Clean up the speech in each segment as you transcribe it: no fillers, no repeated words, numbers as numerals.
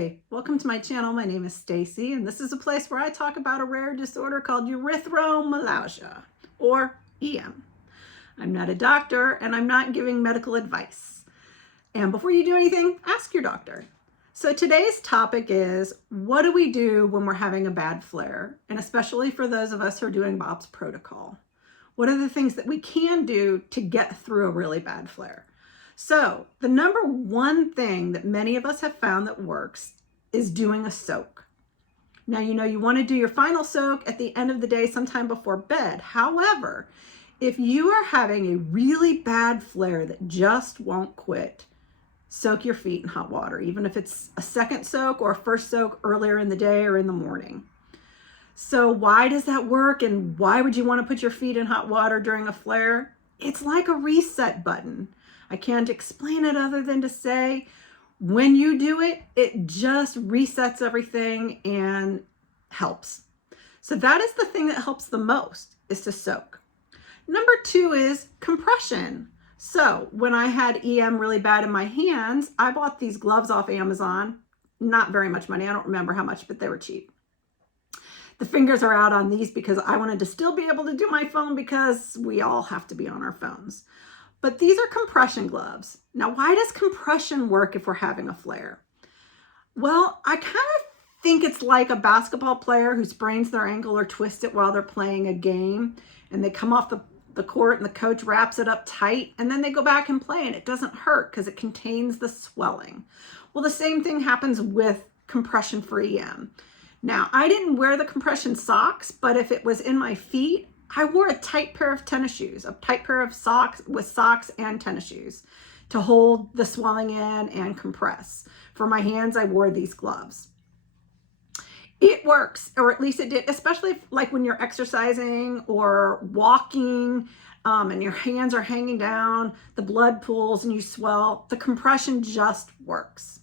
Hi, welcome to my channel. My name is Stacy, and this is a place where I talk about a rare disorder called erythromelalgia, or EM. I'm not a doctor, and I'm not giving medical advice. And before you do anything, ask your doctor. So today's topic is, what do we do when we're having a bad flare? And especially for those of us who are doing Bob's protocol. What are the things that we can do to get through a really bad flare? So the number one thing that many of us have found that works is doing a soak. Now, you want to do your final soak at the end of the day, sometime before bed. However, if you are having a really bad flare that just won't quit, soak your feet in hot water, even if it's a second soak or a first soak earlier in the day or in the morning. So why does that work, and why would you want to put your feet in hot water during a flare? It's like a reset button. I can't explain it other than to say, when you do it, it just resets everything and helps. So that is the thing that helps the most, is to soak. Number two is compression. So when I had EM really bad in my hands, I bought these gloves off Amazon. Not very much money. I don't remember how much, but they were cheap. The fingers are out on these because I wanted to still be able to do my phone, because we all have to be on our phones. But these are compression gloves. Now, why does compression work if we're having a flare? Well, I kind of think it's like a basketball player who sprains their ankle or twists it while they're playing a game, and they come off the court and the coach wraps it up tight, and then they go back and play and it doesn't hurt because it contains the swelling. Well, the same thing happens with compression for EM. Now, I didn't wear the compression socks, but if it was in my feet, I wore a tight pair of tennis shoes, a tight pair of socks with socks and tennis shoes to hold the swelling in and compress. For my hands, I wore these gloves. It works, or at least it did, especially like when you're exercising or walking and your hands are hanging down, the blood pools and you swell. The compression just works.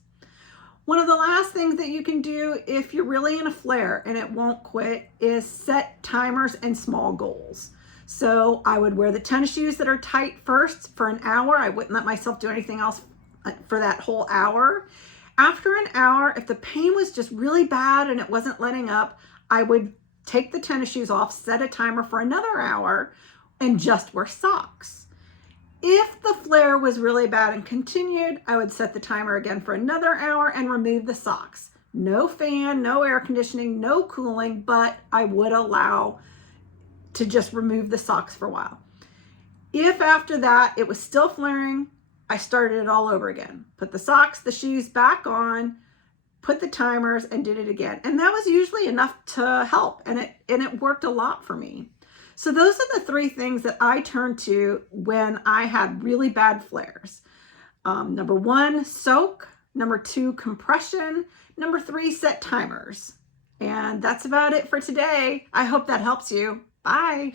One of the last things that you can do if you're really in a flare and it won't quit is set timers and small goals. So I would wear the tennis shoes that are tight first for an hour. I wouldn't let myself do anything else for that whole hour. After an hour, if the pain was just really bad and it wasn't letting up, I would take the tennis shoes off, set a timer for another hour, and just wear socks. If the flare was really bad and continued, I would set the timer again for another hour and remove the socks. No fan, no air conditioning, no cooling, but I would allow to just remove the socks for a while. If after that it was still flaring, I started it all over again. Put the socks, the shoes back on, put the timers, and did it again. And that was usually enough to help, and it worked a lot for me. So those are the three things that I turned to when I had really bad flares. Number one, soak. Number two, compression. Number three, set timers. And that's about it for today. I hope that helps you. Bye.